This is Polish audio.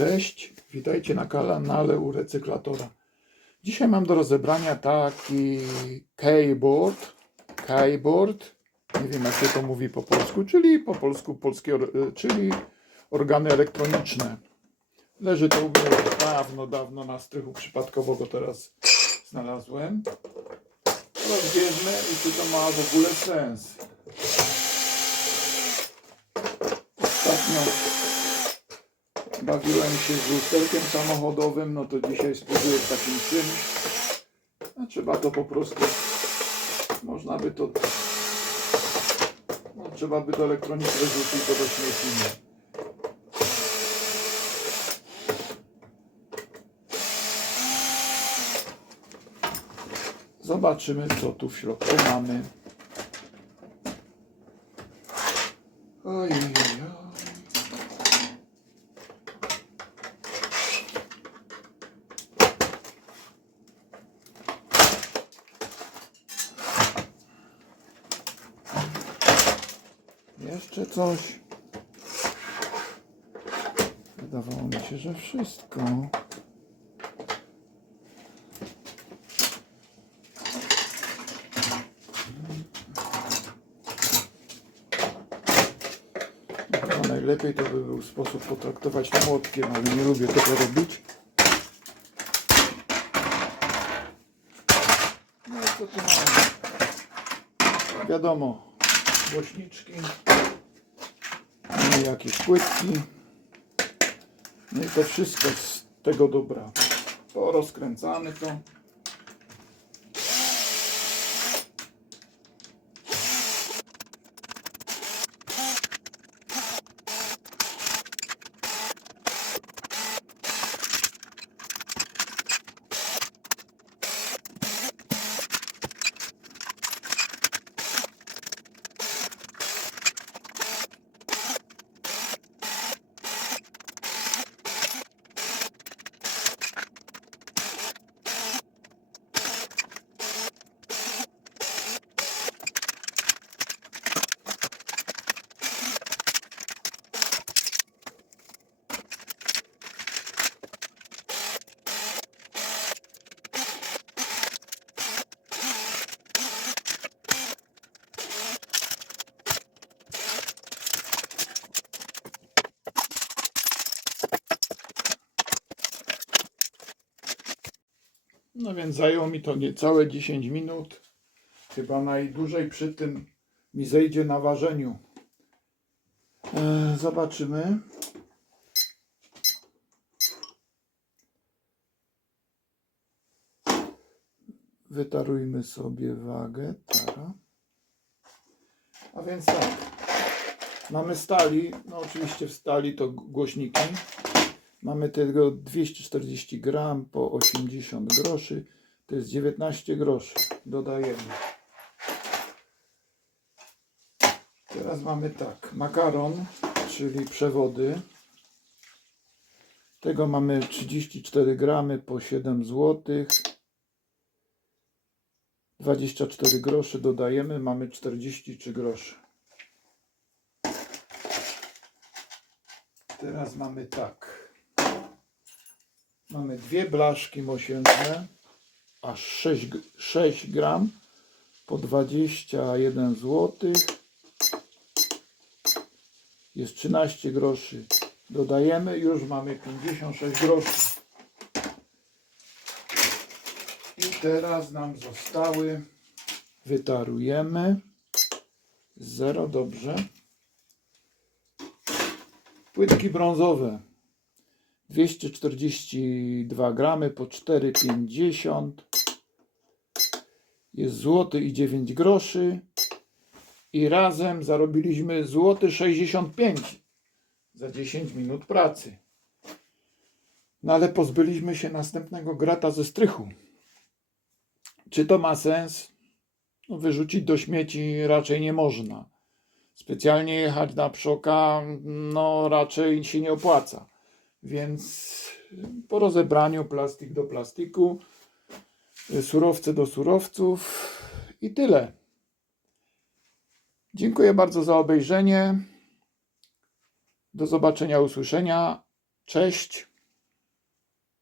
Cześć, witajcie na kanale u recyklatora. Dzisiaj mam do rozebrania taki keyboard, keyboard, nie wiem jak się to mówi po polsku, czyli po polsku polskie, y, czyli organy elektroniczne. Leży to u mnie dawno, dawno na strychu, przypadkowo go teraz znalazłem. Rozbierzmy i czy to ma w ogóle sens. Ostatnio bawiłem się z lusterkiem samochodowym, no to dzisiaj spróbuję z takim czymś. A trzeba to po prostu, można by to, no, trzeba by do elektroniki wyrzucić, to do śmieci nie. Zobaczymy, co tu w środku mamy. Ojej, oj. Jeszcze coś. Wydawało mi się, że wszystko. Chyba najlepiej to by był sposób potraktować to młotkiem, ale nie lubię tego robić. No co tu mamy? Wiadomo, głośniczki, jakieś płytki. No i to wszystko z tego dobra. Porozkręcamy to. No więc zajęło mi to niecałe 10 minut. Chyba najdłużej przy tym mi zejdzie na ważeniu. E, zobaczymy. Wytarujmy sobie wagę. Tara. A więc tak. Mamy stali. No oczywiście w stali to głośniki. Mamy tego 240 gram po 80 groszy. To jest 19 groszy. Dodajemy. Teraz mamy tak. Makaron, czyli przewody. Tego mamy 34 gramy po 7 zł. 24 groszy dodajemy. Mamy 43 groszy. Teraz mamy tak. Mamy dwie blaszki mosiężne, aż 6, g- 6 gram po 21 zł. Jest 13 groszy. Dodajemy, już mamy 56 groszy. I teraz nam zostały, wytarujemy. Zero, dobrze. Płytki brązowe. 242 gramy po 4,50 jest złoty i 9 groszy. I razem zarobiliśmy złoty 65 za 10 minut pracy. No ale pozbyliśmy się następnego grata ze strychu. Czy to ma sens? No, wyrzucić do śmieci raczej nie można. Specjalnie jechać na przoka no raczej się nie opłaca więc po rozebraniu plastik do plastiku, surowce do surowców i tyle. Dziękuję bardzo za obejrzenie. Do zobaczenia, usłyszenia. Cześć.